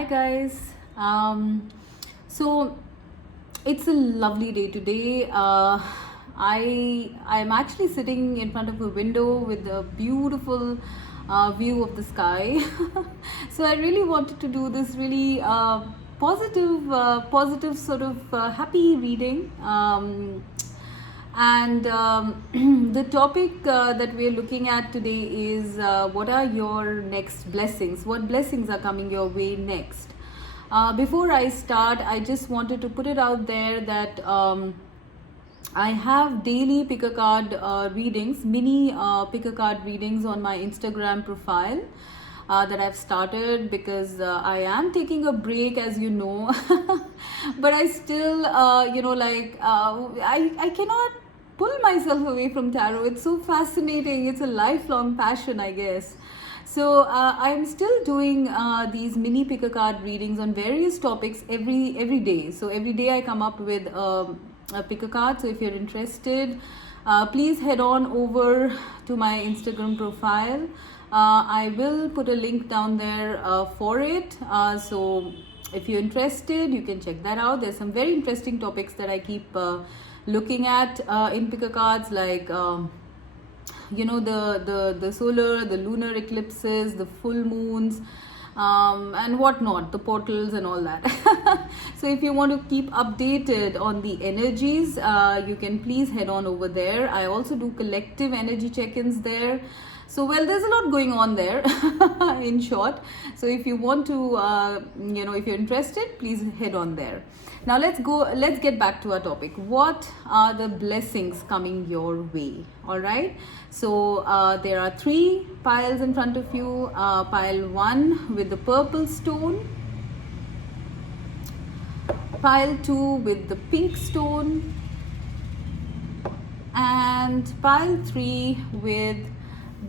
Hi guys. So it's a lovely day today. I'm actually sitting in front of a window with a beautiful view of the sky. So I really wanted to do this really positive sort of happy reading. And the topic that we're looking at today is what are your next blessings? What blessings are coming your way next? Before I start, I just wanted to put it out there that I have daily pick a card readings, mini pick a card readings on my Instagram profile. That I've started because I am taking a break, as you know, but I still, I cannot pull myself away from tarot. It's so fascinating. It's a lifelong passion, I guess. So I'm still doing these mini pick a card readings on various topics every day. So every day I come up with a pick a card. So if you're interested, please head on over to my Instagram profile. I will put a link down there for it. So if you're interested, you can check that out. There's some very interesting topics that I keep looking at in pick a cards, like the solar, the lunar eclipses, the full moons, and whatnot, the portals and all that. So if you want to keep updated on the energies, you can please head on over there. I also do collective energy check-ins there. So well, there's a lot going on there in short. So if you want to if you're interested, please head on there. Now let's get back to our topic. What are the blessings coming your way? All right, so there are three piles in front of you. Pile 1 with the purple stone, pile 2 with the pink stone, and pile 3 with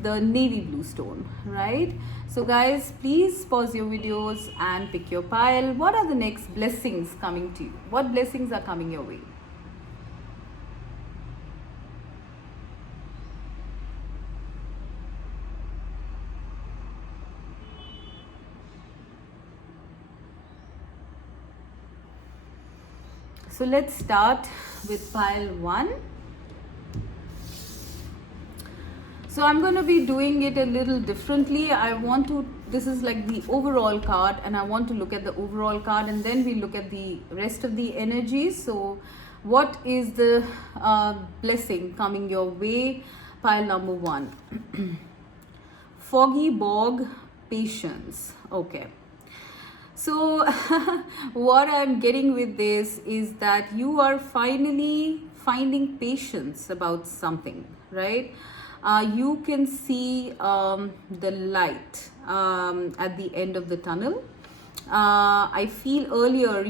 the navy blue stone, right? So guys, please pause your videos and pick your pile. What are the next blessings coming to you? What blessings are coming your way? So let's start with pile 1. So I'm going to be doing it a little differently. This is like the overall card, and I want to look at the overall card and then we look at the rest of the energies. So what is the blessing coming your way? Pile number 1. Foggy bog, patience. Okay. So what I'm getting with this is that you are finally finding patience about something, right? You can see the light at the end of the tunnel. I feel earlier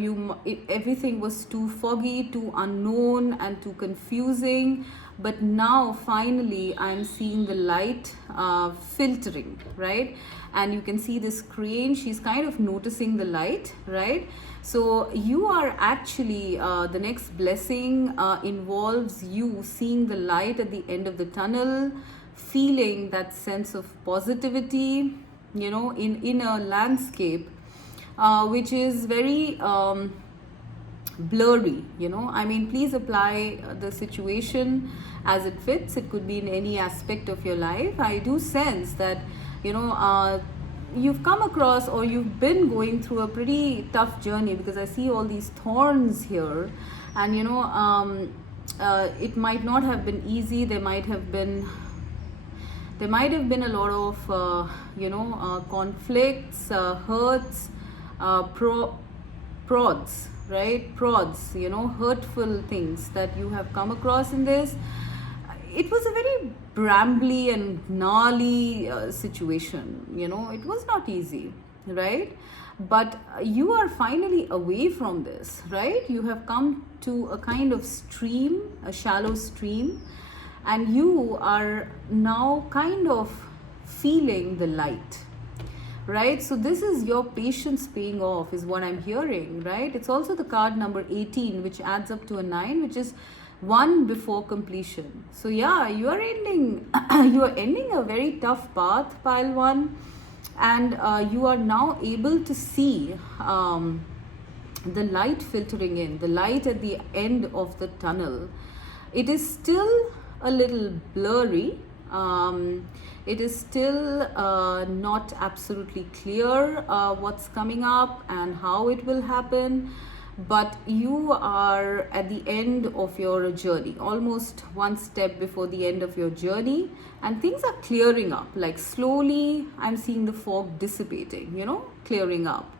everything was too foggy, too unknown, and too confusing. But now finally I'm seeing the light filtering, right? And you can see this crane, she's kind of noticing the light, right? So you are actually, the next blessing involves you seeing the light at the end of the tunnel, feeling that sense of positivity, in a landscape which is very blurry. I mean, please apply the situation as it fits. It could be in any aspect of your life. I do sense that you've come across, or you've been going through a pretty tough journey, because I see all these thorns here, and it might not have been easy. There might have been a lot of conflicts, hurts, prods, right? Prods, hurtful things that you have come across in this. It was a very brambly and gnarly situation. It was not easy, right? But you are finally away from this, right? You have come to a kind of stream, a shallow stream, and you are now kind of feeling the light, right? So this is your patience paying off, is what I'm hearing, right? It's also the card number 18, which adds up to a 9, which is 1 before completion. So yeah, you are ending you are ending a very tough path, pile 1. and you are now able to see the light filtering in, the light at the end of the tunnel. It is still a little blurry. It is still not absolutely clear what's coming up and how it will happen, but you are at the end of your journey, almost one step before the end of your journey, and things are clearing up. Like slowly I'm seeing the fog dissipating, clearing up,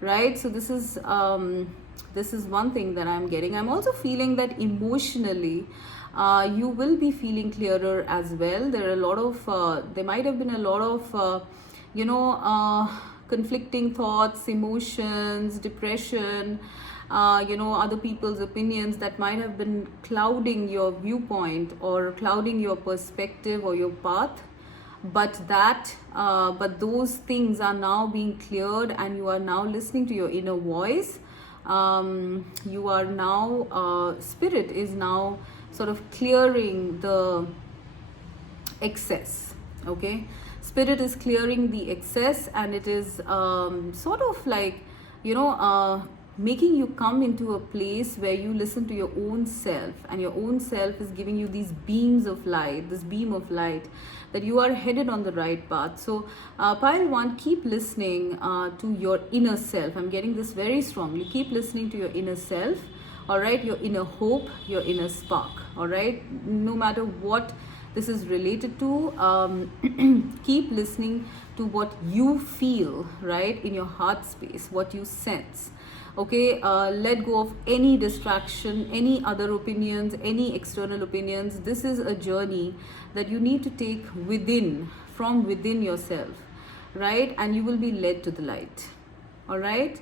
right? So this is one thing that I'm getting. I'm also feeling that emotionally you will be feeling clearer as well. There are a lot of there might have been a lot of conflicting thoughts, emotions, depression, other people's opinions that might have been clouding your viewpoint or clouding your perspective or your path. But those things are now being cleared, and you are now listening to your inner voice. You are now spirit is now sort of clearing the excess. Okay, spirit is clearing the excess, and it is sort of like making you come into a place where you listen to your own self, and your own self is giving you these beams of light, this beam of light, that you are headed on the right path. So pile 1, keep listening to your inner self. I'm getting this very strongly. Keep listening to your inner self, all right, your inner hope, your inner spark, all right, no matter what this is related to. Keep listening to what you feel, right, in your heart space, what you sense. Okay, let go of any distraction, any other opinions, any external opinions. This is a journey that you need to take from within yourself, right? And you will be led to the light, all right?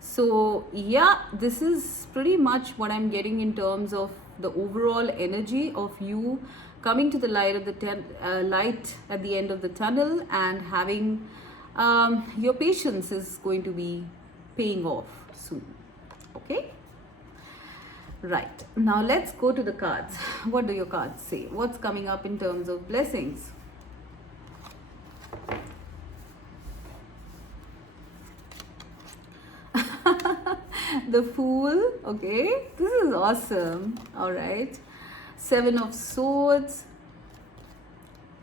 So yeah, this is pretty much what I'm getting in terms of the overall energy of you coming to the light of the light at the end of the tunnel, and having your patience is going to be paying off soon. Okay, right, now let's go to the cards. What do your cards say? What's coming up in terms of blessings? The Fool. Okay, this is awesome. All right, 7 of Swords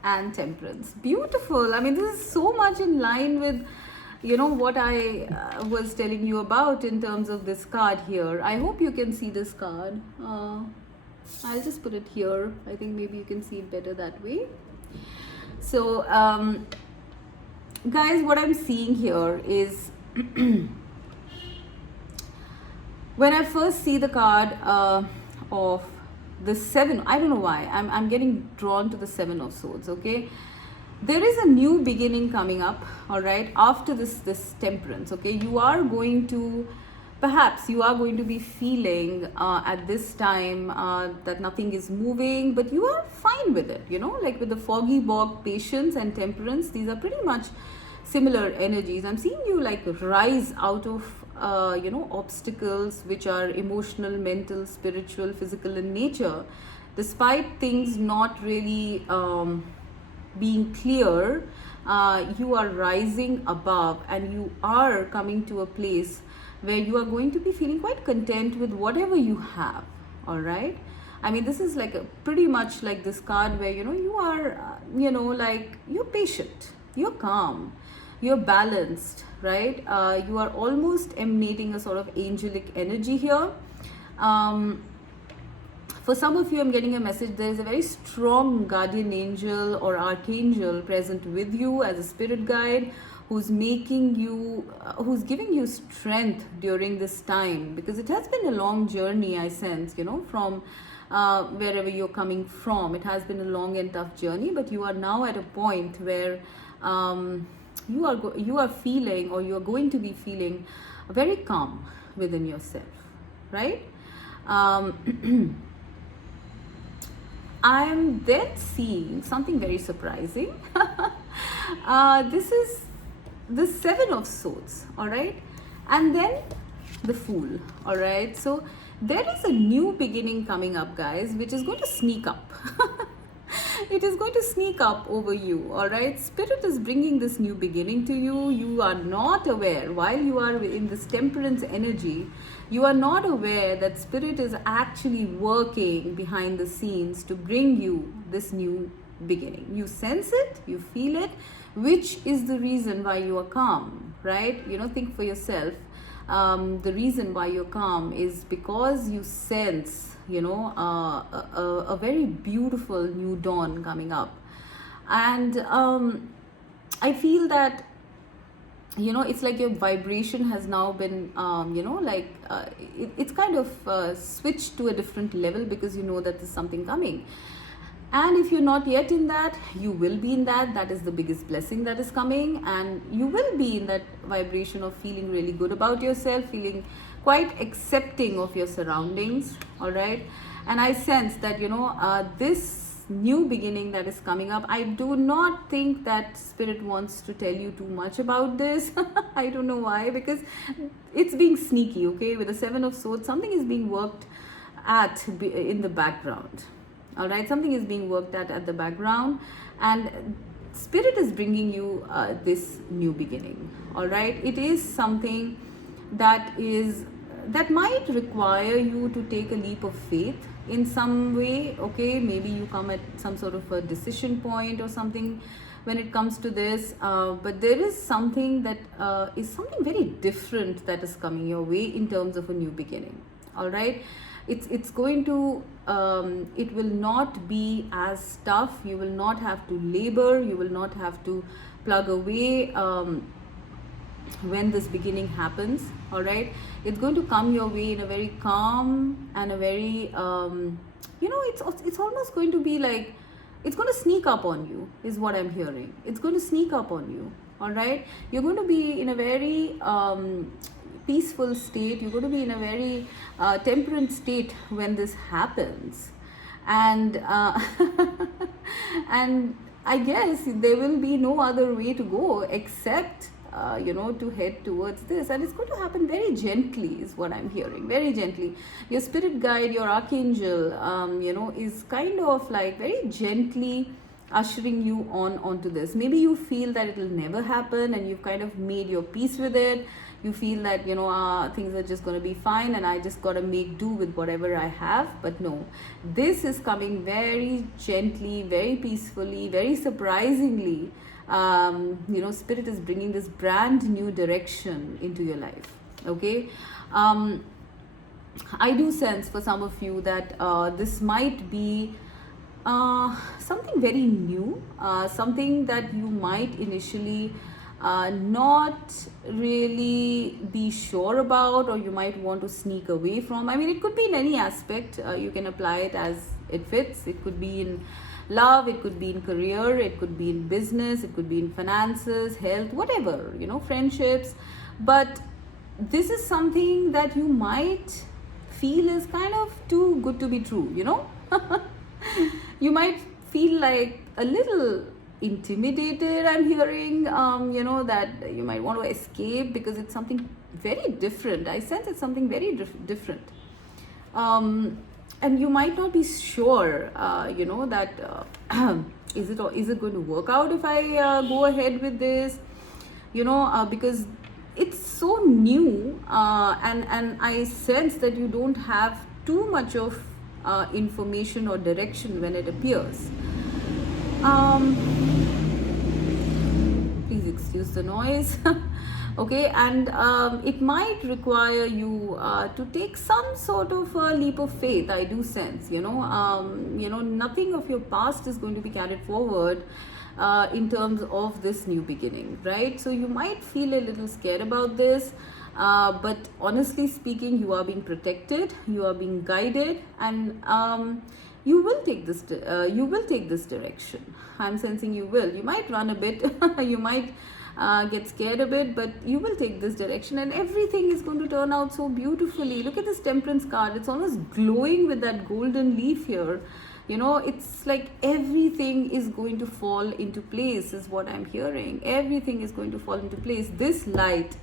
and Temperance. Beautiful. I mean, this is so much in line with what I was telling you about in terms of this card here. I hope you can see this card. I'll just put it here. I think maybe you can see it better that way. So guys, what I'm seeing here is when I first see the card of the 7, I don't know why I'm getting drawn to the 7 of Swords. Okay, there is a new beginning coming up, all right, after this Temperance. Okay, you are going to be feeling at this time that nothing is moving, but you are fine with it, like with the Foggy Bog, Patience and Temperance. These are pretty much similar energies. I'm seeing you like rise out of obstacles which are emotional, mental, spiritual, physical in nature, despite things not really being clear. You are rising above, and you are coming to a place where you are going to be feeling quite content with whatever you have, all right? I mean, this is like pretty much like this card where you are like you're patient, you're calm, you're balanced, right? You are almost emanating a sort of angelic energy here. For some of you, I'm getting a message. There is a very strong guardian angel or archangel present with you as a spirit guide, who's giving you strength during this time, because it has been a long journey, I sense, from wherever you're coming from. It has been a long and tough journey, but you are now at a point where you are feeling, or you are going to be feeling very calm within yourself, right? I'm then seeing something very surprising. This is the 7 of Swords, all right, and then the Fool, all right. So there is a new beginning coming up, guys, which is going to sneak up. it is going to sneak up over you. All right, spirit is bringing this new beginning to you. You are not aware while you are in this temperance energy. You are not aware that spirit is actually working behind the scenes to bring you this new beginning. You sense it, you feel it, which is the reason why you are calm, right? Think for yourself. The reason why you're calm is because you sense, a very beautiful new dawn coming up. And I feel that, it's like your vibration has now been, it's kind of switched to a different level, because you know that there's something coming. And if you're not yet in that, you will be in that. That is the biggest blessing that is coming. And you will be in that vibration of feeling really good about yourself, feeling quite accepting of your surroundings. All right. And I sense that, this new beginning that is coming up, I do not think that spirit wants to tell you too much about this. I don't know why, because it's being sneaky. Okay. With the Seven of Swords, something is being worked at in the background. All right, something is being worked at the background, and spirit is bringing you this new beginning. All right, it is something that might require you to take a leap of faith in some way. Okay, maybe you come at some sort of a decision point or something when it comes to this, but there is something that is something very different that is coming your way in terms of a new beginning. All right, it's going to it will not be as tough. You will not have to labor, you will not have to plug away when this beginning happens. All right, it's going to come your way in a very calm and a very it's almost going to be like, it's going to sneak up on you, is what I'm hearing. It's going to sneak up on you. All right, you're going to be in a very peaceful state. You're going to be in a very temperate state when this happens. And and I guess there will be no other way to go except to head towards this. And it's going to happen very gently, is what I'm hearing. Very gently. Your spirit guide, your archangel, is kind of like very gently ushering you onto this. Maybe you feel that it will never happen, and you've kind of made your peace with it. You feel that things are just going to be fine, and I just got to make do with whatever I have. But no, this is coming very gently, very peacefully, very surprisingly. Spirit is bringing this brand new direction into your life. Okay, I do sense for some of you that this might be something very new, something that you might initially not really be sure about, or you might want to sneak away from. I mean, it could be in any aspect. You can apply it as it fits. It could be in love, it could be in career, it could be in business, it could be in finances, health, whatever, friendships. But this is something that you might feel is kind of too good to be true. You might feel like a little intimidated. I'm hearing that you might want to escape, because it's something very different. I sense it's something very different, and you might not be sure that is it going to work out if I go ahead with this, because it's so new, and I sense that you don't have too much of information or direction when it appears. Please excuse the noise. Okay, and it might require you to take some sort of a leap of faith. I do sense, nothing of your past is going to be carried forward in terms of this new beginning, right? So you might feel a little scared about this, but honestly speaking, you are being protected, you are being guided, and you will take this direction. I'm sensing you will. You might run a bit, you might get scared a bit, but you will take this direction, and everything is going to turn out so beautifully. Look at this Temperance card. It's almost glowing with that golden leaf here. It's like everything is going to fall into place, is what I'm hearing. Everything is going to fall into place. This light,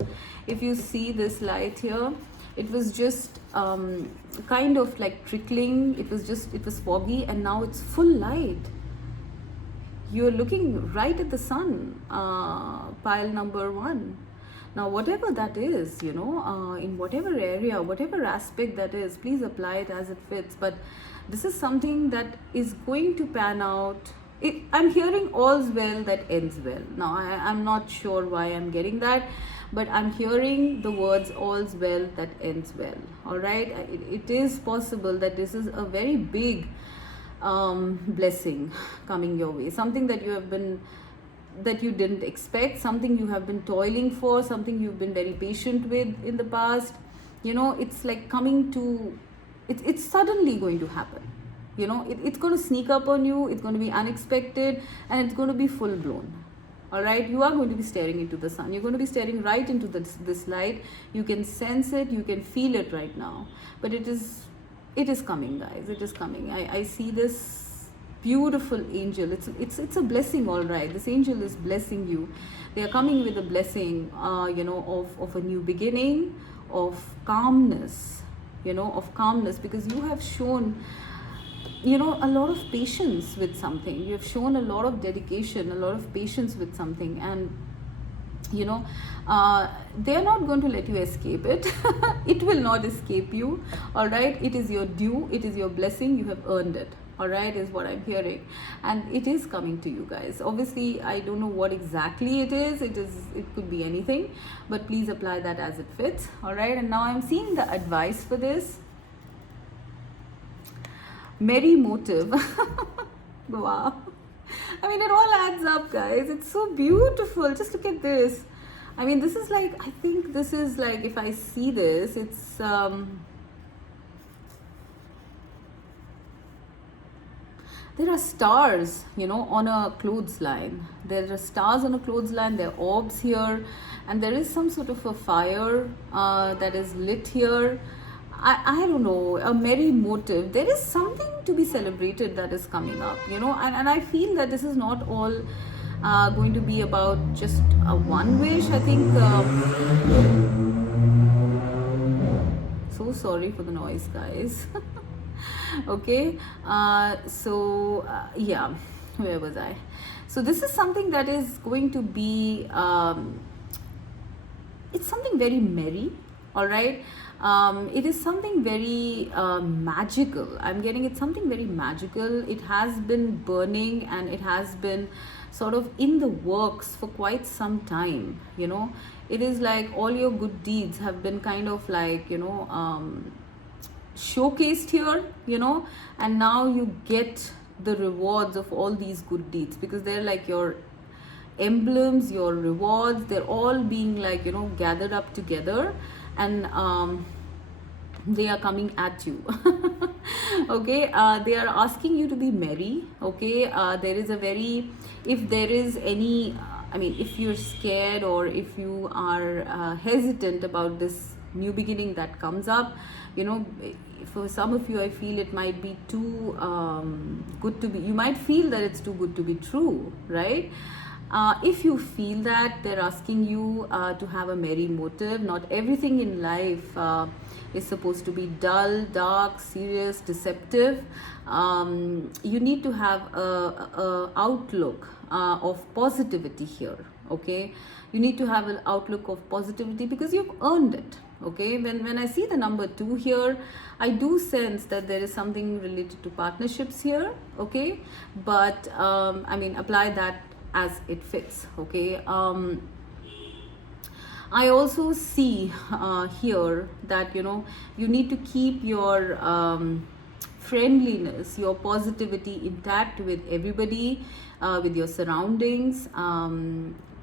if you see this light here, it was just kind of like trickling. It was foggy, and now it's full light. you're looking right at the sun, pile number 1. Now, whatever that is, in whatever area, whatever aspect that is, please apply it as it fits. But this is something that is going to pan out. I'm hearing all's well that ends well. Now, I'm not sure why I'm getting that, but I'm hearing the words all's well that ends well. All right, it is possible that this is a very big blessing coming your way, something that you didn't expect, something you have been toiling for, something you've been very patient with in the past. It's like coming to, it's suddenly going to happen. It's going to sneak up on you, it's going to be unexpected, and it's going to be full blown. All right, you are going to be staring into the sun, you're going to be staring right into this light. You can sense it, you can feel it right now, but it is coming, guys. It is coming. I see this beautiful angel. It's a blessing. All right, this angel is blessing you. They are coming with a blessing, of a new beginning, of calmness, because you have shown a lot of patience with something. You have shown a lot of dedication, a lot of patience with something, and they are not going to let you escape it. It will not escape you. All right, it is your due, it is your blessing, you have earned it. All right, is what I'm hearing, and it is coming to you, guys. Obviously, I don't know what exactly it is. It could be anything, but please apply that as it fits. All right, and now I'm seeing the advice for this. Merry motive. Wow. I mean, it all adds up, guys. It's so beautiful. Just look at this. I mean, this is like, I think this is like, if I see this, it's there are stars, on a clothesline. There are stars on a clothesline. There are orbs here, and there is some sort of a fire that is lit here. I don't know, a merry motive. There is something to be celebrated that is coming up, and I feel that this is not all going to be about just a one wish. I think, so sorry for the noise, guys. Okay, yeah, where was I? So this is something that is going to be, it's something very merry. All right, it is something very magical. I'm getting it, something very magical. It has been burning, and it has been sort of in the works for quite some time. It is like all your good deeds have been kind of like, showcased here, and now you get the rewards of all these good deeds, because they're like your emblems, your rewards. They're all being like, gathered up together, and they are coming at you. Okay, they are asking you to be merry. Okay, there is a very, if there is any, if you're scared, or if you are hesitant about this new beginning that comes up, for some of you, I feel it might be too good to be, you might feel that it's too good to be true, right? If you feel that, they're asking you to have a merry motive. Not everything in life is supposed to be dull, dark, serious, deceptive. You need to have a outlook of positivity here. Okay, you need to have an outlook of positivity, because you've earned it. Okay, when I see the number 2 here, I do sense that there is something related to partnerships here. Okay, but apply that as it fits. Okay, I also see here that you need to keep your friendliness, your positivity intact with everybody, with your surroundings.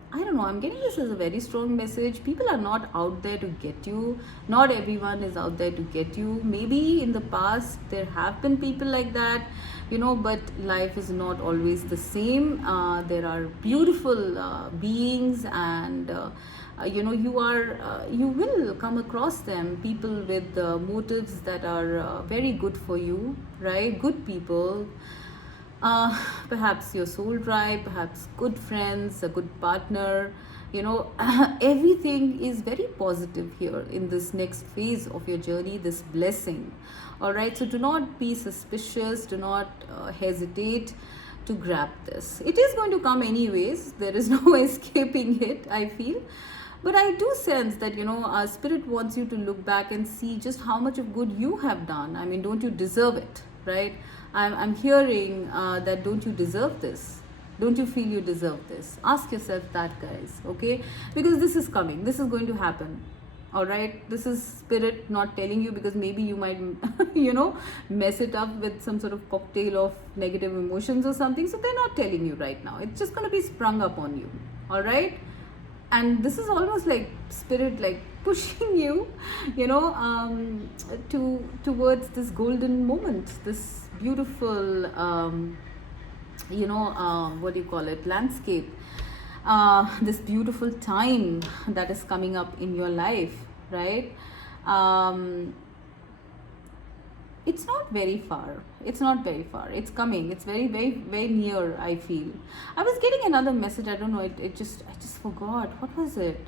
I don't know, I'm getting this as a very strong message. People are not out there to get you. Not everyone is out there to get you. Maybe in the past there have been people like that, but life is not always the same. There are beautiful beings, and you will come across them, people with motives that are very good for you, right? Good people. Perhaps your soul tribe, perhaps good friends, a good partner. Everything is very positive here in this next phase of your journey, this blessing. All right, so do not be suspicious, do not hesitate to grab this. It is going to come anyways. There is no escaping it, I feel. But I do sense that, Spirit wants you to look back and see just how much of good you have done. I mean, don't you deserve it, right? I'm hearing that don't you deserve this? Don't you feel you deserve this? Ask yourself that, guys, okay? Because this is coming. This is going to happen. All right, this is Spirit not telling you, because maybe you might mess it up with some sort of cocktail of negative emotions or something. So they're not telling you right now. It's just going to be sprung up on you. All right, and this is almost like Spirit like pushing you towards this golden moment, this beautiful what do you call it, landscape, this beautiful time that is coming up in your life, right? It's not very far. It's not very far. It's coming. It's very, very, very near, I feel. I was getting another message. I don't know. I just forgot. What was it?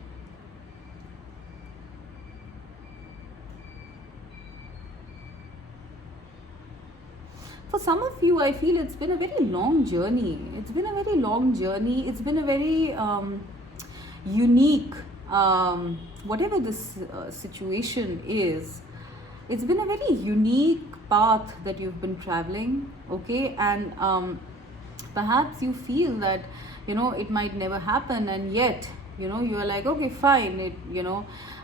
For some of you, I feel it's been a very long journey. It's been a very long journey. It's been a very unique, whatever this situation is, it's been a very unique path that you've been traveling, okay? And perhaps you feel that, it might never happen, and yet, you are like, okay, fine,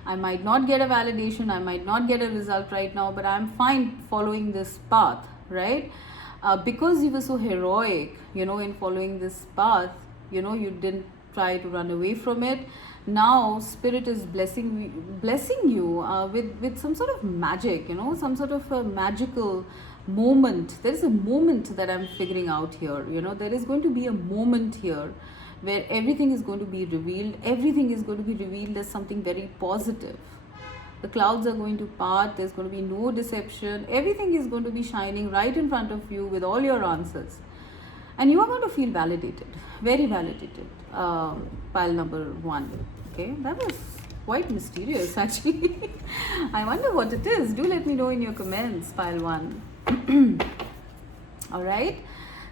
I might not get a validation, I might not get a result right now, but I'm fine following this path, right? Because you were so heroic, in following this path, you didn't try to run away from it. Now Spirit is blessing you with some sort of magic, some sort of a magical moment. There is a moment that I'm figuring out here. There is going to be a moment here where everything is going to be revealed. Everything is going to be revealed as something very positive. The clouds are going to part. There's going to be no deception. Everything is going to be shining right in front of you with all your answers. And you are going to feel validated, very validated. Pile number 1. Okay, that was quite mysterious actually. I wonder what it is. Do let me know in your comments, pile 1. All right,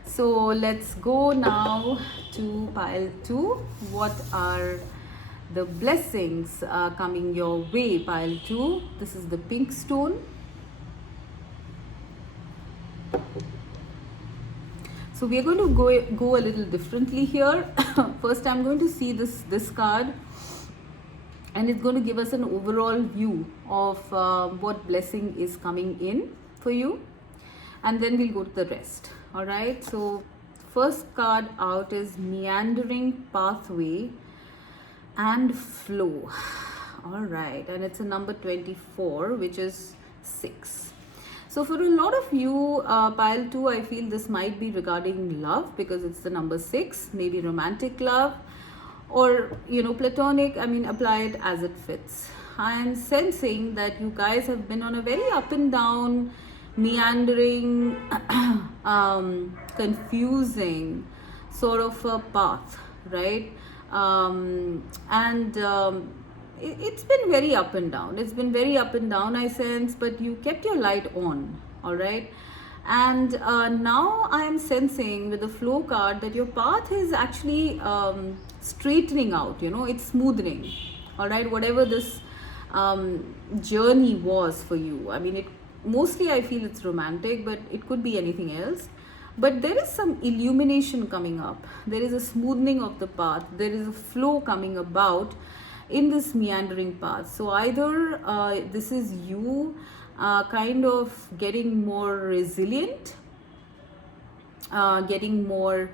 so let's go now to pile 2. What are the blessings coming your way, pile 2? This is the pink stone. So we are going to go a little differently here. First, I'm going to see this card, and it's going to give us an overall view of what blessing is coming in for you, and then we'll go to the rest. All right. So first card out is meandering pathway and flow. All right, and it's a number 24, which is 6. So for a lot of you, pile 2, I feel this might be regarding love, because it's the number 6, maybe romantic love or, platonic. I mean, apply it as it fits. I am sensing that you guys have been on a very up and down, meandering, confusing sort of a path, right? It's been very up and down. It's been very up and down, I sense, but you kept your light on, all right? And now I am sensing with the flow card that your path is actually straightening out, it's smoothing, all right? Whatever this journey was for you. I mean, mostly I feel it's romantic, but it could be anything else. But there is some illumination coming up. There is a smoothing of the path. There is a flow coming about in this meandering path. So either this is you kind of getting more resilient, getting more,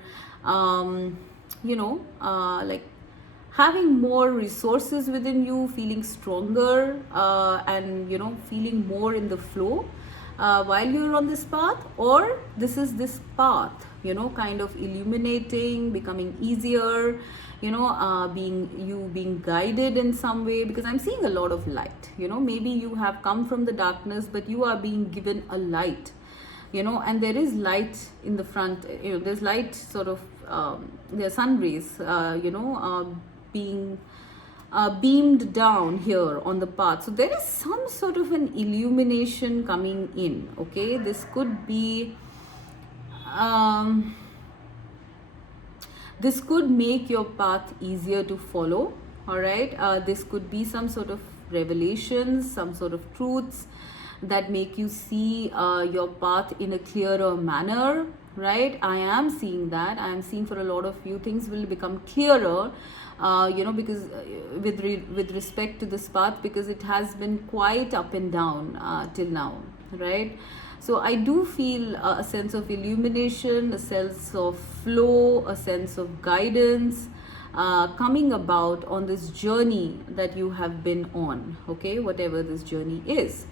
like having more resources within you, feeling stronger, and feeling more in the flow while you're on this path, or this is this path kind of illuminating, becoming easier, being guided in some way, because I'm seeing a lot of light. Maybe you have come from the darkness, but you are being given a light, and there is light in the front. There's light sort of, there are sun rays, being beamed down here on the path. So there is some sort of an illumination coming in. Okay, this could be This could make your path easier to follow. All right, this could be some sort of revelations, some sort of truths that make you see your path in a clearer manner. Right, I am seeing that. I am seeing for a lot of you things will become clearer, because with respect to this path, because it has been quite up and down till now, right? So I do feel a sense of illumination, a sense of flow, a sense of guidance coming about on this journey that you have been on, okay, whatever this journey is.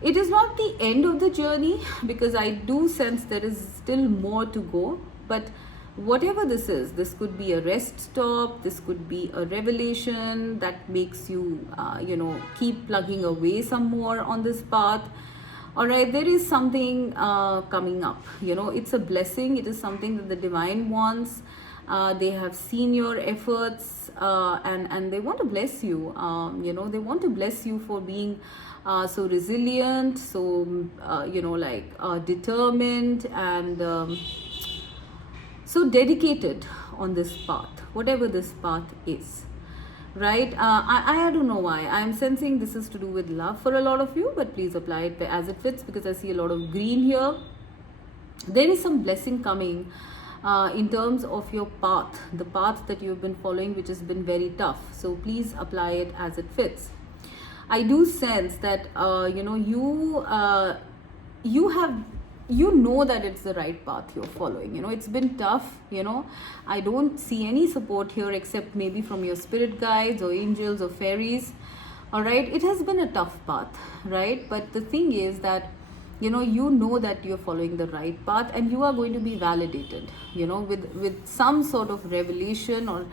It is not the end of the journey, because I do sense there is still more to go, but whatever this is, this could be a rest stop, this could be a revelation that makes you keep plugging away some more on this path. All right, there is something coming up, it's a blessing, it is something that the divine wants. They have seen your efforts, and they want to bless you. They want to bless you for being so resilient, so determined, and so dedicated on this path, whatever this path is. Right, I don't know why I'm sensing this is to do with love for a lot of you, but please apply it as it fits, because I see a lot of green here. There is some blessing coming in terms of your path, the path that you've been following, which has been very tough. So please apply it as it fits. I do sense that you know that it's the right path you're following. It's been tough. I don't see any support here except maybe from your spirit guides or angels or fairies. All right, it has been a tough path, right? But the thing is that you know that you're following the right path, and you are going to be validated with some sort of revelation, or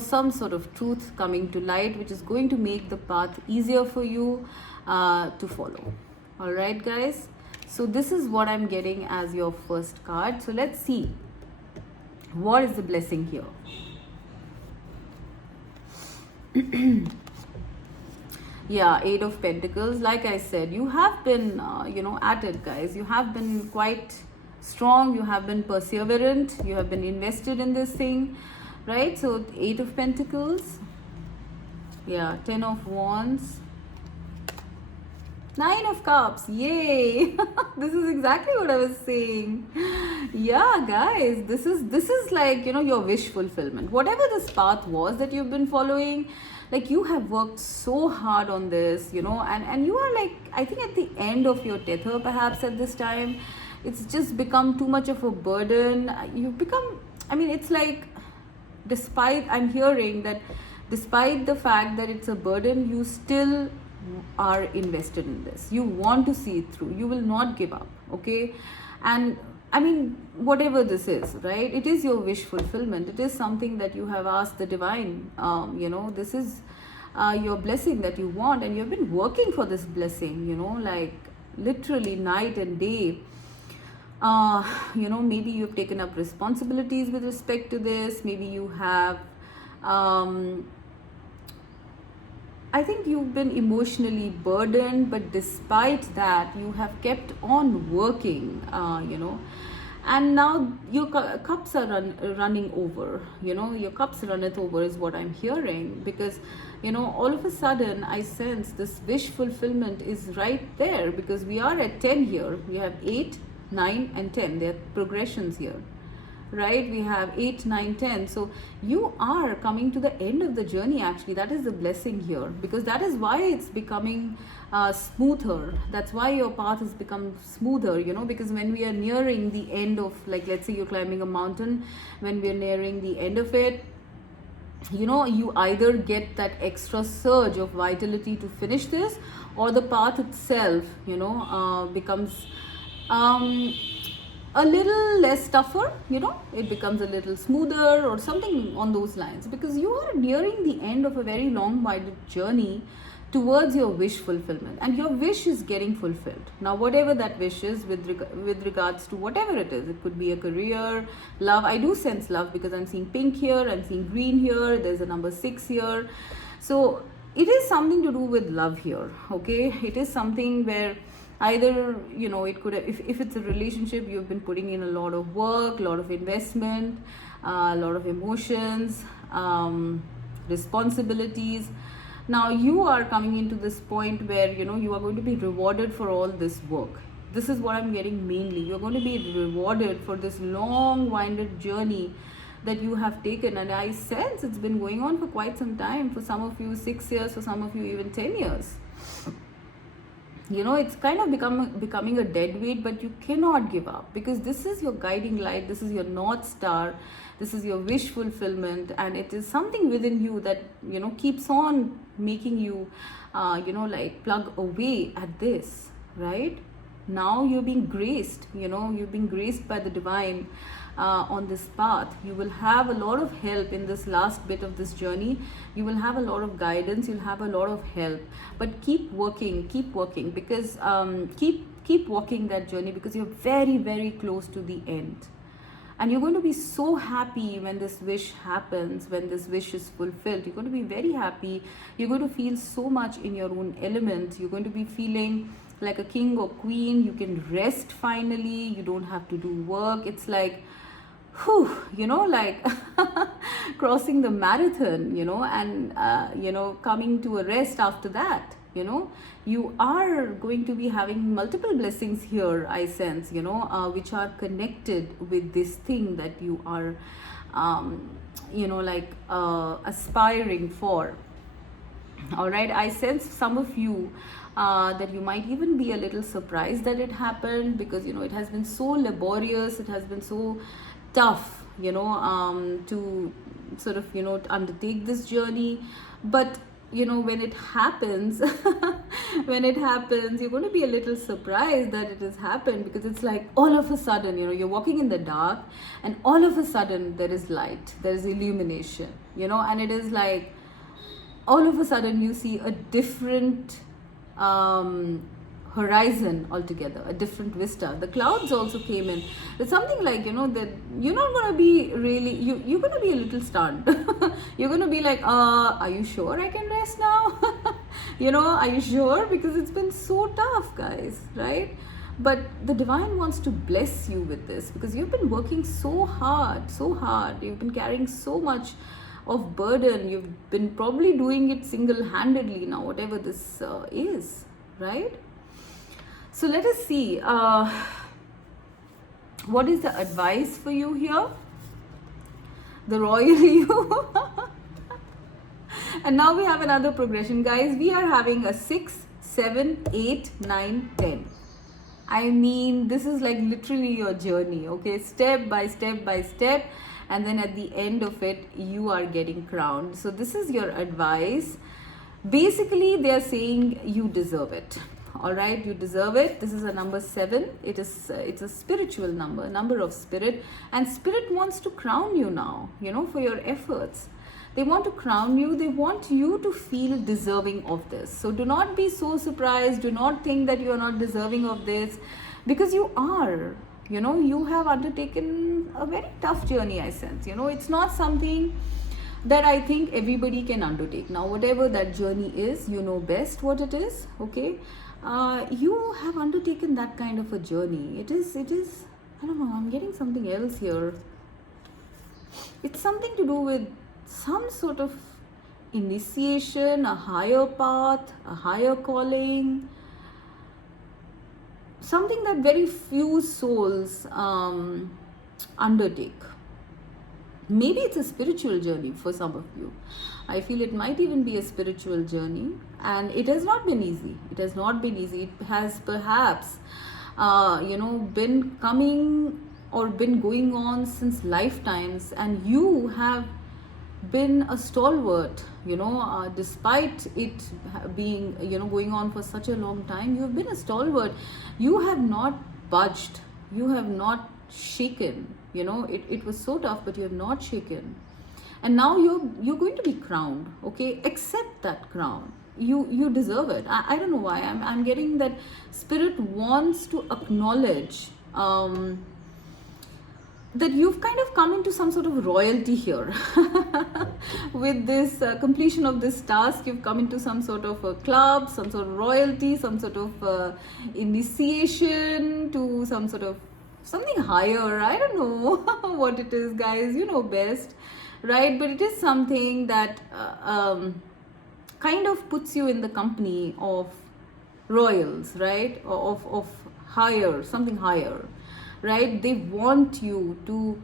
some sort of truth coming to light, which is going to make the path easier for you to follow. All right, guys, so this is what I'm getting as your first card. So let's see what is the blessing here. Yeah, Eight of Pentacles. Like I said, you have been at it, guys. You have been quite strong, you have been perseverant, you have been invested in this thing, right? So Eight of Pentacles, yeah, Ten of Wands, Nine of Cups. Yay. This is exactly what I was saying. Yeah, guys, this is like your wish fulfillment. Whatever this path was that you've been following, like you have worked so hard on this, and you are like, I think at the end of your tether perhaps at this time. It's just become too much of a burden. You've become, it's like, I'm hearing that despite the fact that it's a burden, you still are invested in this. You want to see it through. You will not give up, okay? And whatever this is, right? It is your wish fulfillment. It is something that you have asked the divine. This is your blessing that you want, and you've been working for this blessing, like literally night and day. Maybe you've taken up responsibilities with respect to this. Maybe you have, I think you've been emotionally burdened, but despite that, you have kept on working, and now your cups are running over. Your cups runneth over is what I'm hearing, because all of a sudden I sense this wish fulfillment is right there, because we are at 10 here. We have 8, 9 and 10. There are progressions here, right? We have 8, 9, 10. So you are coming to the end of the journey. Actually, that is the blessing here, because that is why it's becoming smoother. That's why your path has become smoother, because when we are nearing the end of, like, let's say you're climbing a mountain, when we're nearing the end of it, you either get that extra surge of vitality to finish this, or the path itself becomes a little less tougher, it becomes a little smoother or something on those lines, because you are nearing the end of a very long-winded journey towards your wish fulfillment, and your wish is getting fulfilled. Now, whatever that wish is with regards to whatever it is, it could be a career, love. I do sense love, because I'm seeing pink here, I'm seeing green here, there's a number 6 here. So it is something to do with love here, okay? It is something where either it could, if it's a relationship, you've been putting in a lot of work, a lot of investment, a lot of emotions, responsibilities. Now you are coming into this point where you are going to be rewarded for all this work. This is what I'm getting mainly. You're going to be rewarded for this long winded journey that you have taken, and I sense it's been going on for quite some time. For some of you 6 years, for some of you even 10 years. It's kind of becoming a dead weight, but you cannot give up, because this is your guiding light, this is your North Star, this is your wish fulfillment, and it is something within you that keeps on making you like plug away at this. Right now you're being graced, you've been graced by the divine on this path. You will have a lot of help in this last bit of this journey. You will have a lot of guidance, you'll have a lot of help, but keep working, because keep walking that journey, because you're very, very close to the end. And you're going to be so happy when this wish happens, when this wish is fulfilled. You're going to be very happy. You're going to feel so much in your own element. You're going to be feeling like a king or queen. You can rest finally. You don't have to do work. It's like, whew, like crossing the marathon, and coming to a rest after that. You are going to be having multiple blessings here, I sense, which are connected with this thing that you are aspiring for. All right, I sense some of you that you might even be a little surprised that it happened, because it has been so laborious, it has been so tough, to sort of undertake this journey. But when it happens when it happens, you're going to be a little surprised that it has happened, because it's like all of a sudden, you're walking in the dark, and all of a sudden there is light, there is illumination, and it is like all of a sudden you see a different horizon altogether, a different vista. The clouds also came in. It's something like, that you're not going to be really, you're going to be a little stunned. You're going to be like, are you sure I can rest now? Are you sure? Because it's been so tough, guys, right? But the divine wants to bless you with this, because you've been working so hard. You've been carrying so much of burden. You've been probably doing it single-handedly now, whatever this is, right? So let us see, what is the advice for you here? The royal you. And now we have another progression, guys. We are having a 6, 7, 8, 9, 10. I mean, this is like literally your journey, okay? Step by step by step. And then at the end of it, you are getting crowned. So this is your advice. Basically, they are saying you deserve it. All right, you deserve it. This is a number 7. It's a spiritual number of spirit, and spirit wants to crown you now, for your efforts. They want to crown you. They want you to feel deserving of this. So do not be so surprised. Do not think that you are not deserving of this, because you are. You have undertaken a very tough journey, I sense. It's not something that I think everybody can undertake. Now, whatever that journey is, you know best what it is, okay? You have undertaken that kind of a journey. It is, I don't know, I'm getting something else here. It's something to do with some sort of initiation, a higher path, a higher calling, something that very few souls undertake. Maybe it's a spiritual journey for some of you. I feel it might even be a spiritual journey, and it has not been easy. It has perhaps, been coming or been going on since lifetimes, and you have been a stalwart, despite it being, going on for such a long time. You have been a stalwart. You have not budged. You have not shaken. It was so tough, but you have not shaken. And now you're going to be crowned, okay? Accept that crown. You deserve it. I don't know why. I'm getting that spirit wants to acknowledge that you've kind of come into some sort of royalty here. With this completion of this task, you've come into some sort of a club, some sort of royalty, some sort of initiation to some sort of something higher. I don't know what it is, guys, you know best, right? But it is something that kind of puts you in the company of royals, right? Of higher, something higher, right? They want you to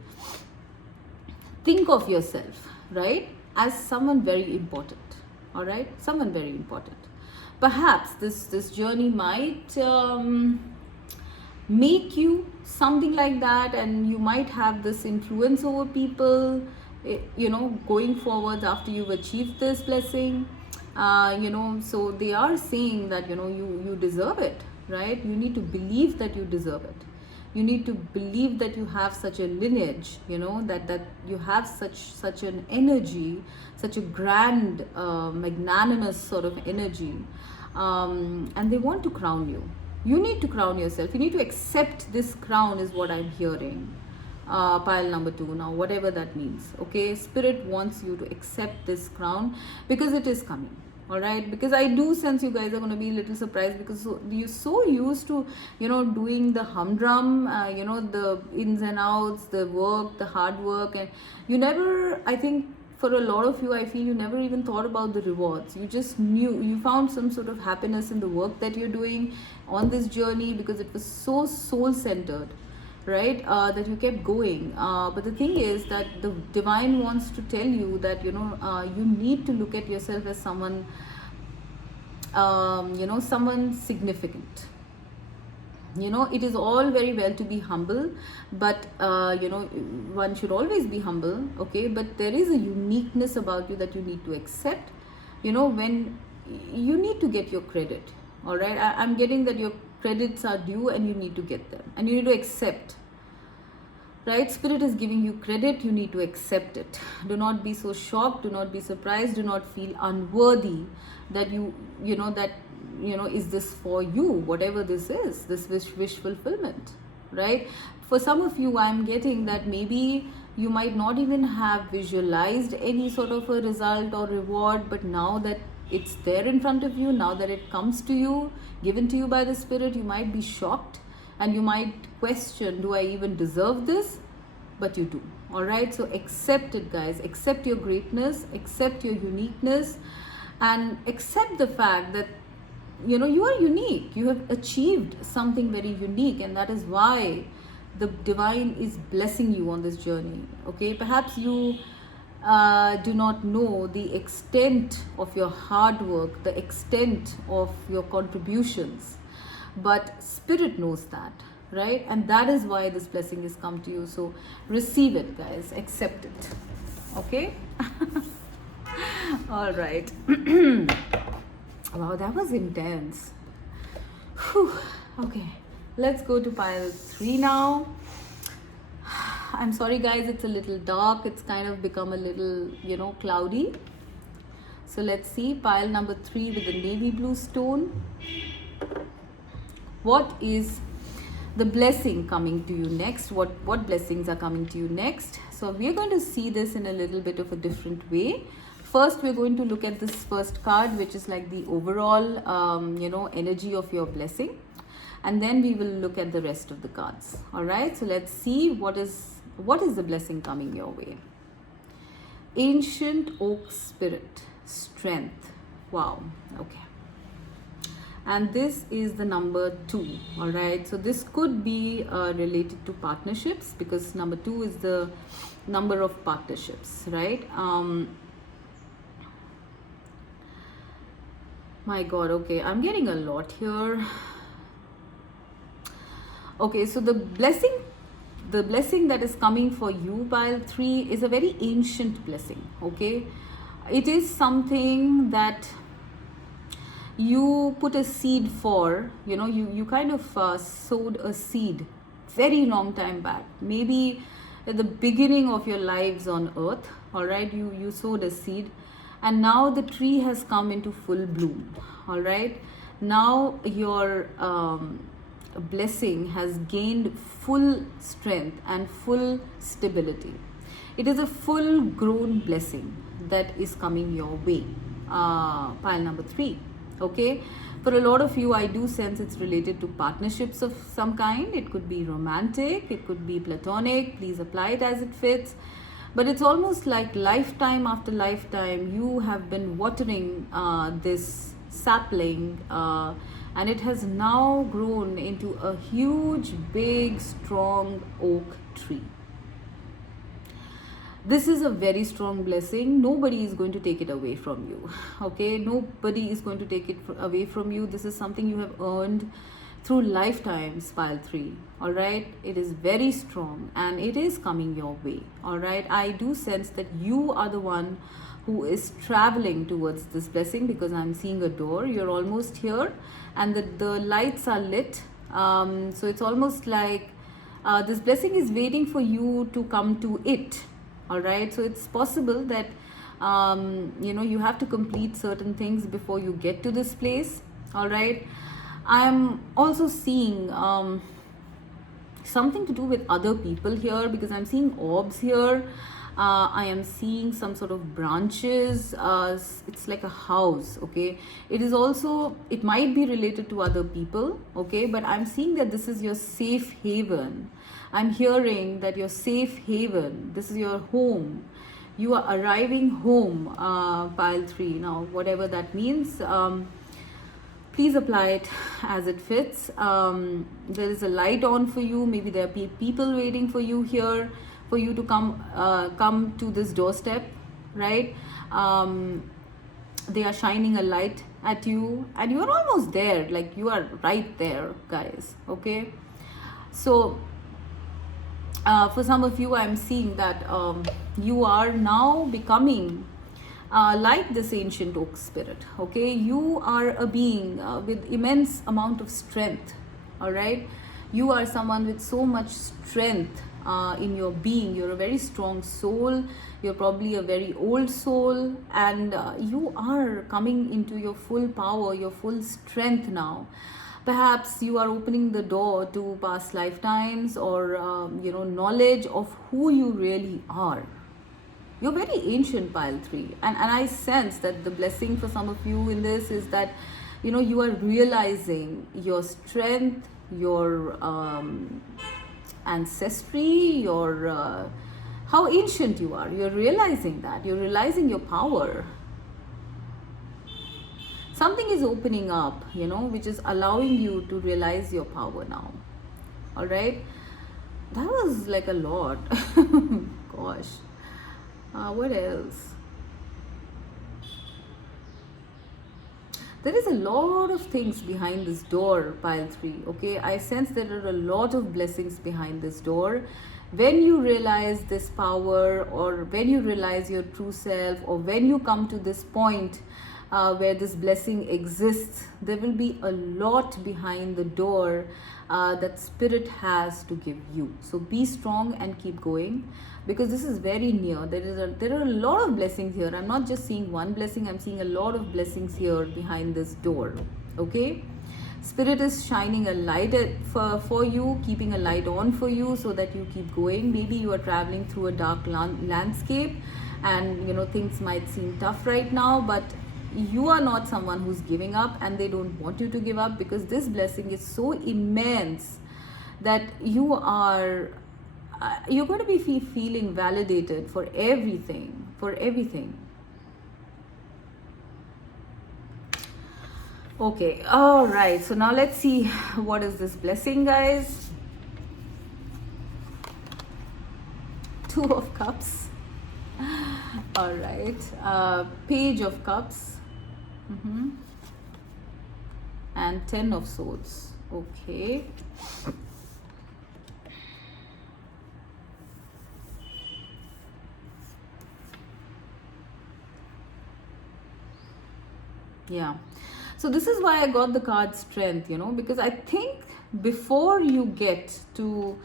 think of yourself, right, as someone very important. All right, someone very important. Perhaps this journey might make you something like that, and you might have this influence over people, you know, going forward after you've achieved this blessing. You know, so they are saying that, you know, you deserve it, right? You need to believe that you deserve it. You need to believe that you have such a lineage, you know, that you have such an energy, such a grand magnanimous sort of energy, and they want to crown you. You need to crown yourself. You need to accept this crown, is what I'm hearing. Pile number 2 now, whatever that means. Okay, Spirit wants you to accept this crown because it is coming. All right, because I do sense you guys are going to be a little surprised, because you're so used to, you know, doing the humdrum, you know, the ins and outs, the work, the hard work, and you never, I think for a lot of you, I feel you never even thought about the rewards. You just knew, you found some sort of happiness in the work that you're doing on this journey because it was so soul centered, right? That you kept going. But the thing is that the divine wants to tell you that, you know, you need to look at yourself as someone, you know, someone significant. You know, it is all very well to be humble, but you know, one should always be humble, okay? But there is a uniqueness about you that you need to accept, you know, when you need to get your credit. All right, I'm getting that your credits are due and you need to get them, and you need to accept, right? Spirit is giving you credit, you need to accept it. Do not be so shocked, do not be surprised, do not feel unworthy that you know that, you know, is this for you, whatever this is, this wish fulfillment, right? For some of you, I'm getting that maybe you might not even have visualized any sort of a result or reward, but now that it's there in front of you, now that it comes to you, given to you by the Spirit, you might be shocked and you might question, do I even deserve this? But you do. All right, so accept it, guys. Accept your greatness, accept your uniqueness, and accept the fact that, you know, you are unique. You have achieved something very unique, and that is why the divine is blessing you on this journey. Okay, perhaps you do not know the extent of your hard work, the extent of your contributions, but Spirit knows that, right? And that is why this blessing has come to you. So receive it, guys. Accept it. Okay. All right. Wow, that was intense. Whew. Okay, let's go to pile 3 now. I'm sorry, guys, it's a little dark. It's kind of become a little, you know, cloudy. So let's see, pile number 3 with the navy blue stone. What is the blessing coming to you next? What blessings are coming to you next? So we're going to see this in a little bit of a different way. First, we're going to look at this first card, which is like the overall, you know, energy of your blessing. And then we will look at the rest of the cards. All right, so let's see what is the blessing coming your way. Ancient Oak Spirit, Strength. Wow, okay. And this is the number 2. All right, so this could be related to partnerships, because number 2 is the number of partnerships, right? My God, okay, I'm getting a lot here. Okay, so the blessing that is coming for you, pile 3, is a very ancient blessing. Okay, it is something that you put a seed for, you know, you kind of sowed a seed very long time back, maybe at the beginning of your lives on earth. All right, you sowed a seed, and now the tree has come into full bloom. All right, now your blessing has gained full strength and full stability. It is a full grown blessing that is coming your way, pile number 3. Okay, For a lot of you, I do sense it's related to partnerships of some kind. It could be romantic, it could be platonic. Please apply it as it fits. But it's almost like lifetime after lifetime, you have been watering this sapling, and it has now grown into a huge, big, strong oak tree. This is a very strong blessing. Nobody is going to take it away from you. Okay, nobody is going to take it away from you. This is something you have earned through lifetimes, pile 3. All right, it is very strong and it is coming your way. All right, I do sense that you are the one who is traveling towards this blessing, because I'm seeing a door. You're almost here and the lights are lit. So it's almost like this blessing is waiting for you to come to it. All right, so it's possible that you have to complete certain things before you get to this place. All right, I'm also seeing something to do with other people here, because I'm seeing orbs here. I am seeing some sort of branches. It's like a house. Okay, it might be related to other people. Okay, but I'm seeing that this is your safe haven. I'm hearing that your safe haven, this is your home. You are arriving home, pile 3. Now, whatever that means, please apply it as it fits. There is a light on for you. Maybe there are people waiting for you here, for you to come to this doorstep, right? They are shining a light at you and you are almost there, like you are right there, guys. Okay, so for some of you, I'm seeing that you are now becoming like this ancient oak spirit. Okay, you are a being with immense amount of strength. All right, you are someone with so much strength in your being. You're a very strong soul. You're probably a very old soul, and you are coming into your full power, your full strength now. Perhaps you are opening the door to past lifetimes, or knowledge of who you really are. You're very ancient, pile 3, and I sense that the blessing for some of you in this is that you are realizing your strength, your ancestry, your how ancient you are. You're realizing that. You're realizing your power. Something is opening up, which is allowing you to realize your power now. All right, that was like a lot. Gosh, what else? There is a lot of things behind this door, pile 3. Okay, I sense there are a lot of blessings behind this door. When you realize this power, or when you realize your true self, or when you come to this point where this blessing exists, there will be a lot behind the door that spirit has to give you. So be strong and keep going, because this is very near. There are a lot of blessings here. I'm not just seeing one blessing, I'm seeing a lot of blessings here behind this door. Okay, spirit is shining a light for you, keeping a light on for you, so that you keep going. Maybe you are traveling through a dark landscape, and things might seem tough right now, but you are not someone who's giving up, and they don't want you to give up, because this blessing is so immense that you're going to be feeling validated for everything. Okay, all right, so now let's see what is this blessing, guys. 2 of Cups. All right, Page of Cups. And 10 of Swords. Okay, yeah, so this is why I got the card Strength, because I think before you get to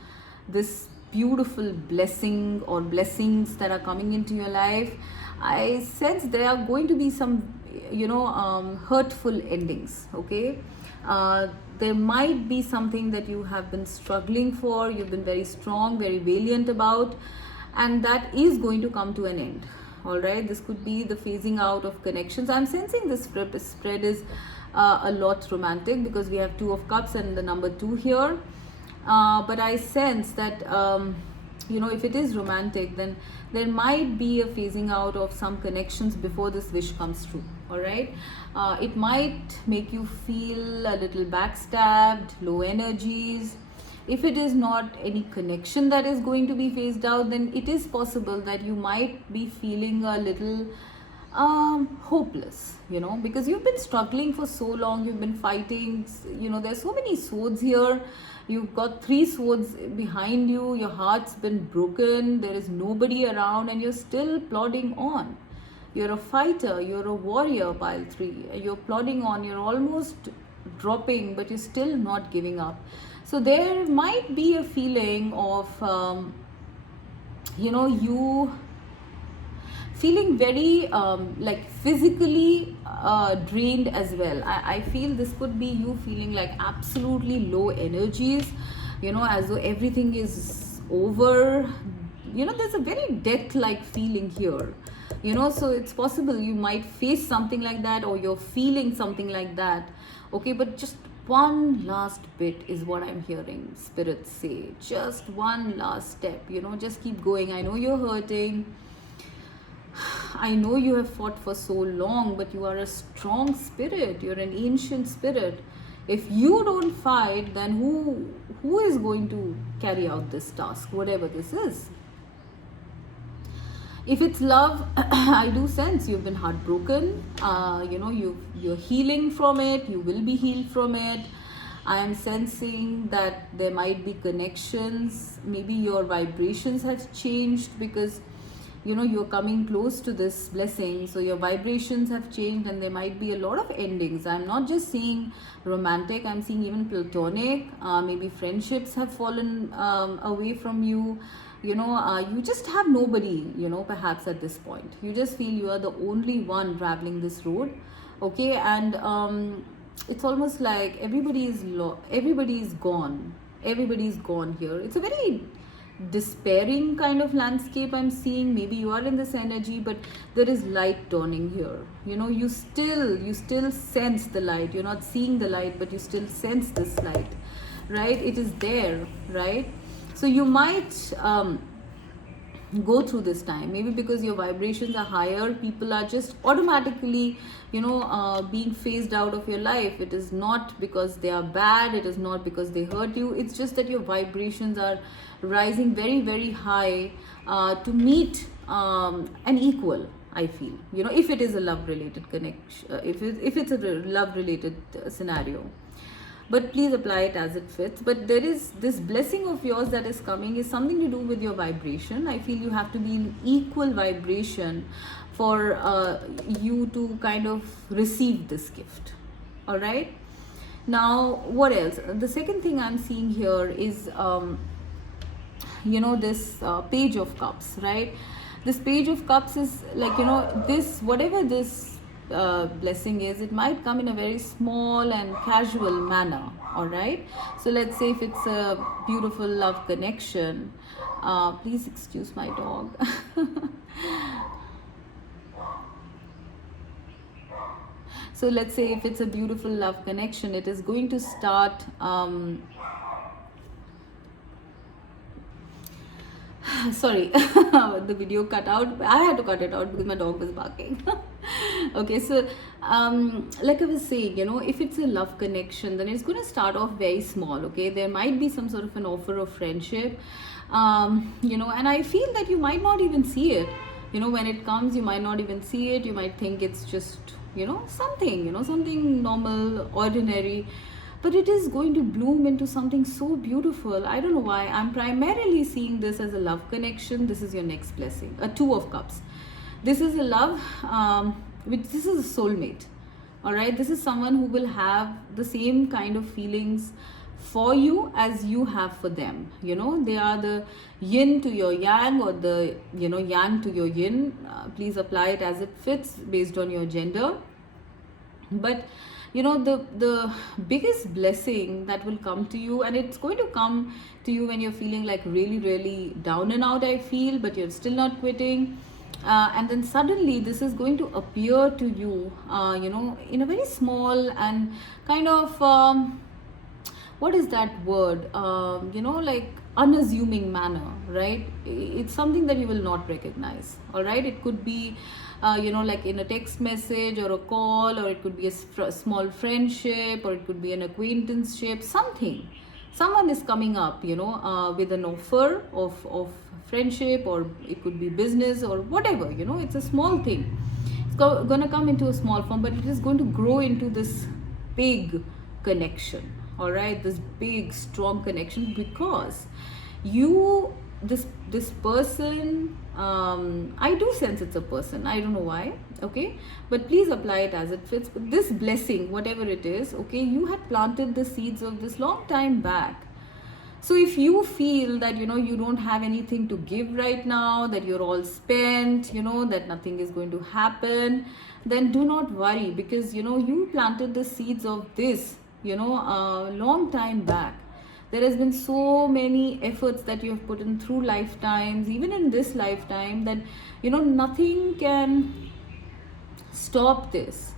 this beautiful blessing or blessings that are coming into your life, I sense there are going to be some hurtful endings. Okay, there might be something that you have been struggling for, you've been very strong, very valiant about, and that is going to come to an end. All right, this could be the phasing out of connections. I'm sensing this spread is a lot romantic, because we have Two of Cups and the number 2 here. But I sense that if it is romantic, then there might be a phasing out of some connections before this wish comes true. All right, it might make you feel a little backstabbed, low energies. If it is not any connection that is going to be phased out, then it is possible that you might be feeling a little hopeless, because you've been struggling for so long, you've been fighting, there's so many swords here. You've got 3 swords behind you, your heart's been broken, there is nobody around, and you're still plodding on. You're a fighter, you're a warrior, pile 3. You're plodding on, you're almost dropping, but you're still not giving up. So there might be a feeling of, you feeling very like physically drained as well. I feel this could be you feeling like absolutely low energies, as though everything is over. There's a very death-like feeling here. So it's possible you might face something like that, or you're feeling something like that. Okay, but just one last bit is what I'm hearing spirits say. Just one last step, just keep going. I know you're hurting. I know you have fought for so long, but you are a strong spirit. You're an ancient spirit. If you don't fight, then who is going to carry out this task, whatever this is? If it's love, I do sense you've been heartbroken. You're healing from it. You will be healed from it. I am sensing that there might be connections. Maybe your vibrations have changed, because you're coming close to this blessing, so your vibrations have changed, and there might be a lot of endings. I'm not just seeing romantic, I'm seeing even platonic. Maybe friendships have fallen away from you. You just have nobody, perhaps at this point. You just feel you are the only one traveling this road. Okay, and it's almost like everybody is gone. Everybody's gone here. It's a very despairing kind of landscape I'm seeing. Maybe you are in this energy, but there is light dawning here. You still sense the light. You're not seeing the light, but you still sense this light, right? It is there, right? So you might go through this time, maybe because your vibrations are higher. People are just automatically being phased out of your life. It is not because they are bad, it is not because they hurt you, it's just that your vibrations are rising very, very high to meet an equal, I feel, if it is a love related connection, if it's a love related scenario. But please apply it as it fits. But there is this blessing of yours that is coming, is something to do with your vibration. I feel you have to be in equal vibration for you to kind of receive this gift. All right. Now, what else? The second thing I'm seeing here is, this Page of Cups, right? This Page of Cups is like, this, whatever this blessing is, it might come in a very small and casual manner. All right, so let's say if it's a beautiful love connection, please excuse my dog. So let's say if it's a beautiful love connection, it is going to start sorry, the video cut out. I had to cut it out because my dog was barking. Okay, so like I was saying, if it's a love connection, then it's going to start off very small. Okay, there might be some sort of an offer of friendship, and I feel that you might not even see it. When it comes, you might not even see it. You might think it's just something normal, ordinary, but it is going to bloom into something so beautiful. I don't know why. I'm primarily seeing this as a love connection. This is your next blessing, a Two of Cups. This is a love, this is a soulmate. All right, this is someone who will have the same kind of feelings for you as you have for them. They are the yin to your yang, or the yang to your yin. Please apply it as it fits based on your gender. But the biggest blessing that will come to you, and it's going to come to you when you're feeling like really, really down and out, I feel, but you're still not quitting. and then suddenly this is going to appear to you, in a very small and kind of what is that word, like unassuming manner, right? It's something that you will not recognize. All right, it could be like in a text message or a call, or it could be a small friendship, or it could be an acquaintanceship, something. Someone is coming up, with an offer of friendship, or it could be business or whatever, it's a small thing. It's going to come into a small form, but it is going to grow into this big connection. All right, this big strong connection, because you this person, I do sense it's a person, I don't know why, okay, but please apply it as it fits. But this blessing, whatever it is, okay, you had planted the seeds of this long time back. So if you feel that you don't have anything to give right now, that you're all spent, that nothing is going to happen, then do not worry, because you planted the seeds of this a long time back. There has been so many efforts that you have put in through lifetimes, even in this lifetime, that nothing can stop this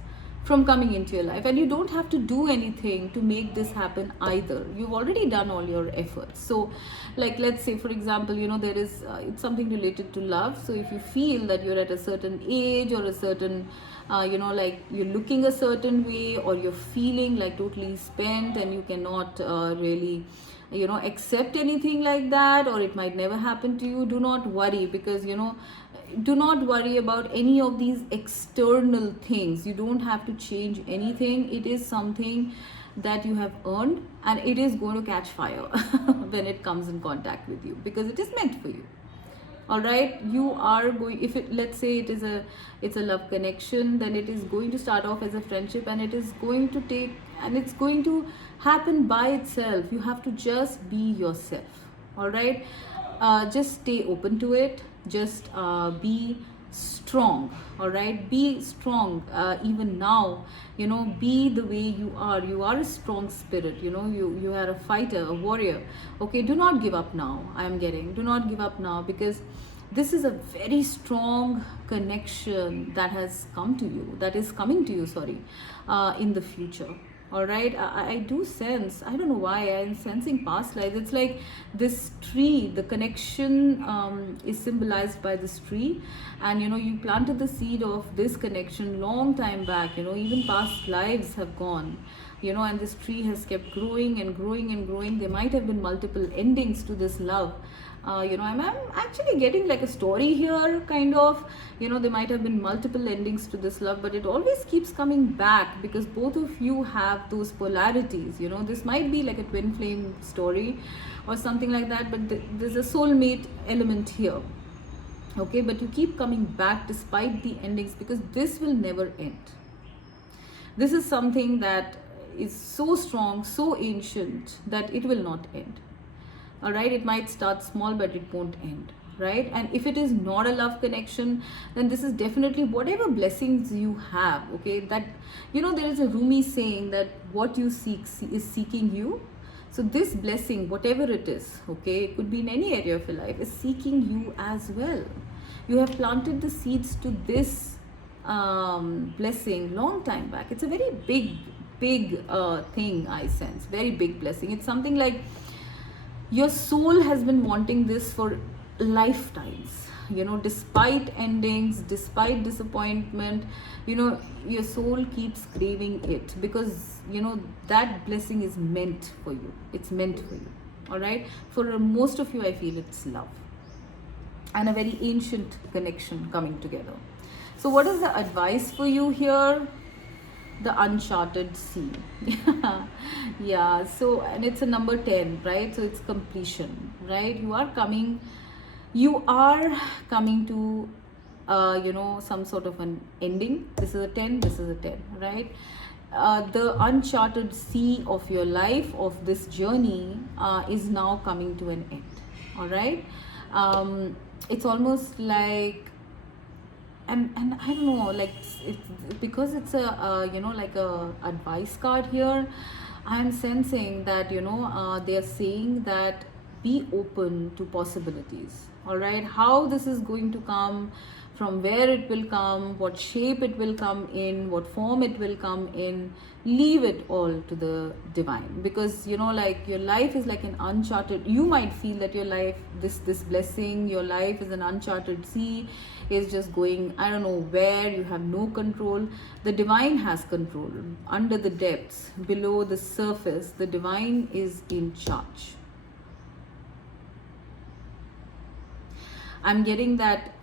from coming into your life, and you don't have to do anything to make this happen either. You've already done all your efforts. So like, let's say for example, there is it's something related to love. So if you feel that you're at a certain age, or a certain like you're looking a certain way, or you're feeling like totally spent, and you cannot really accept anything like that, or it might never happen to you, do not worry, because do not worry about any of these external things. You don't have to change anything. It is something that you have earned, and it is going to catch fire when it comes in contact with you, because it is meant for you. All right, you are going, if it, let's say it's a love connection, then it is going to start off as a friendship, and it is going to take, and it's going to happen by itself. You have to just be yourself. All right, just stay open to it. Just be strong. All right, be strong. Even now, be the way you are. You are a strong spirit. You are a fighter, a warrior. Okay, do not give up now. I am getting, do not give up now, because this is a very strong connection that has come to you, that is coming to you, sorry, in the future. All right, I do sense, I don't know why I'm sensing past lives. It's like this tree, the connection is symbolized by this tree, and you planted the seed of this connection long time back. Even past lives have gone, and this tree has kept growing and growing and growing. There might have been multiple endings to this love. I'm actually getting like a story here, kind of. There might have been multiple endings to this love, but it always keeps coming back, because both of you have those polarities. This might be like a twin flame story or something like that, but there's a soulmate element here. Okay, but you keep coming back despite the endings, because this will never end. This is something that is so strong, so ancient, that it will not end. All right, it might start small, but it won't end, right? And if it is not a love connection, then this is definitely whatever blessings you have. Okay, that there is a Rumi saying that what you seek is seeking you. So this blessing, whatever it is, okay, it could be in any area of your life, is seeking you as well. You have planted the seeds to this blessing long time back. It's a very big thing, I sense, very big blessing. It's something like your soul has been wanting this for lifetimes. Despite endings, despite disappointment, your soul keeps craving it, because that blessing is meant for you. It's meant for you. All right, for most of you, I feel it's love and a very ancient connection coming together. So what is the advice for you here? The uncharted sea. Yeah, so, and it's a number 10, right? So it's completion, right? You are coming to some sort of an ending. This is a 10, this is a 10, right? The uncharted sea of your life, of this journey, is now coming to an end. All right, it's almost like, and I don't know, like it's because it's a like a advice card here. I am sensing that they are saying that be open to possibilities. All right, how this is going to come, from where it will come, what shape it will come in, what form it will come in, leave it all to the divine. Because like your life is like an uncharted, you might feel that your life, this blessing, your life is an uncharted sea, is just going I don't know where, you have no control. The divine has control. Under the depths, below the surface, the divine is in charge. I'm getting that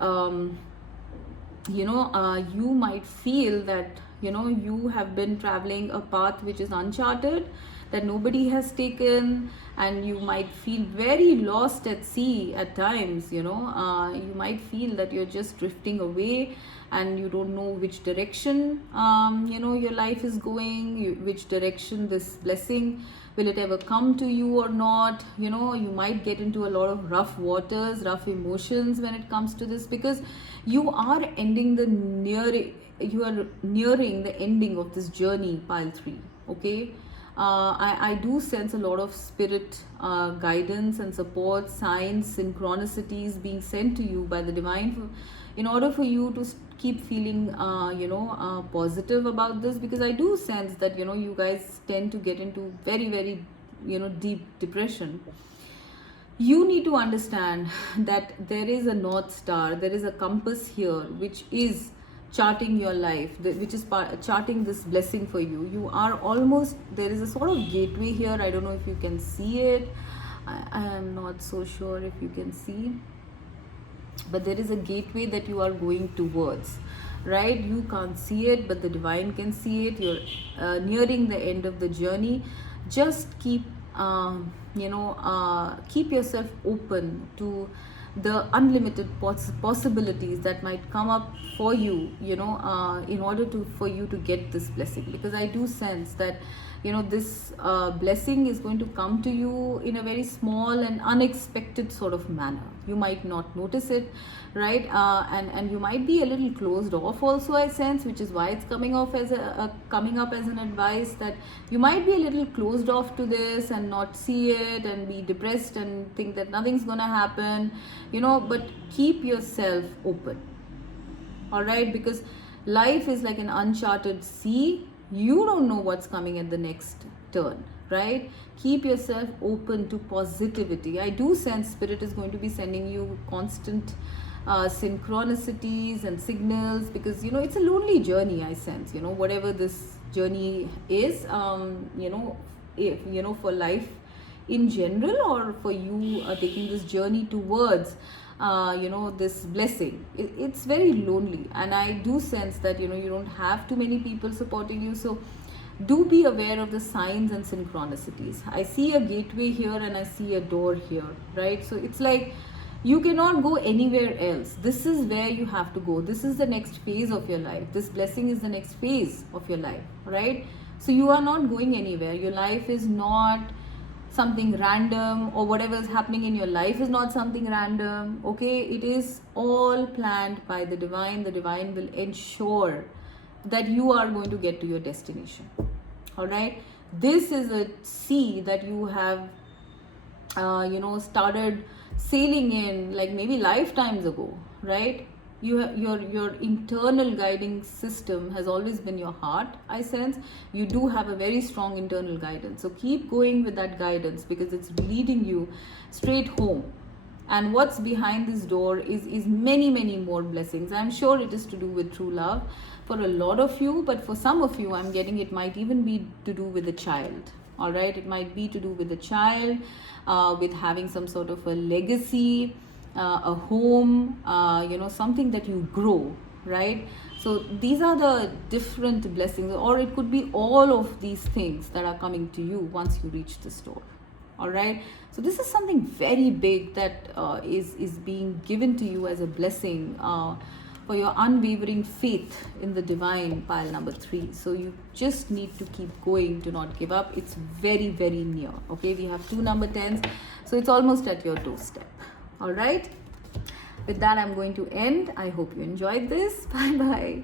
you might feel that you have been traveling a path which is uncharted, that nobody has taken, and you might feel very lost at sea at times. You might feel that you're just drifting away and you don't know which direction your life is going, which direction this blessing, will it ever come to you or not. You might get into a lot of rough waters, rough emotions when it comes to this, because you are nearing the ending of this journey, pile 3. Okay, I do sense a lot of spirit guidance and support, signs, synchronicities being sent to you by the divine in order for you to keep feeling positive about this, because I do sense that you guys tend to get into very, very deep depression. You need to understand that there is a North Star, there is a compass here which is charting your life, which is charting this blessing for you. You are almost, there is a sort of gateway here. I don't know if you can see it. I am not so sure if you can see, but there is a gateway that you are going towards, right? You can't see it, but the divine can see it. You're nearing the end of the journey. Just keep keep yourself open to the unlimited possibilities that might come up for you, in order for you to get this blessing. Because I do sense that this blessing is going to come to you in a very small and unexpected sort of manner. You might not notice it, right? And you might be a little closed off also, I sense, which is why it's coming up as an advice, that you might be a little closed off to this and not see it and be depressed and think that nothing's gonna happen, but keep yourself open. All right, because life is like an uncharted sea. You don't know what's coming at the next turn, right? Keep yourself open to positivity. I do sense spirit is going to be sending you constant synchronicities and signals, because it's a lonely journey, I sense, whatever this journey is, for life in general, or for you taking this journey towards this blessing. It's very lonely, and I do sense that you don't have too many people supporting you. So do be aware of the signs and synchronicities. I see a gateway here and I see a door here, right? So it's like you cannot go anywhere else. This is where you have to go. This is the next phase of your life. This blessing is the next phase of your life, right? So you are not going anywhere. Your life is not something random, or whatever is happening in your life is not something random. Okay, it is all planned by the divine. The divine will ensure that you are going to get to your destination. All right, this is a sea that you have started sailing in, like maybe lifetimes ago, right? Your internal guiding system has always been your heart, I sense. You do have a very strong internal guidance, so keep going with that guidance, because it's leading you straight home. And what's behind this door is many, many more blessings. I'm sure it is to do with true love for a lot of you, but for some of you, I'm getting it might even be to do with a child. All right, it might be to do with a child, with having some sort of a legacy, a home, something that you grow, right? So these are the different blessings, or it could be all of these things that are coming to you once you reach this door. All right, so this is something very big that is being given to you as a blessing for your unwavering faith in the divine, pile number 3. So you just need to keep going, do not give up. It's very, very near. Okay, we have 2 number 10s, so it's almost at your doorstep. All right, with that I'm going to end. I hope you enjoyed this. Bye bye.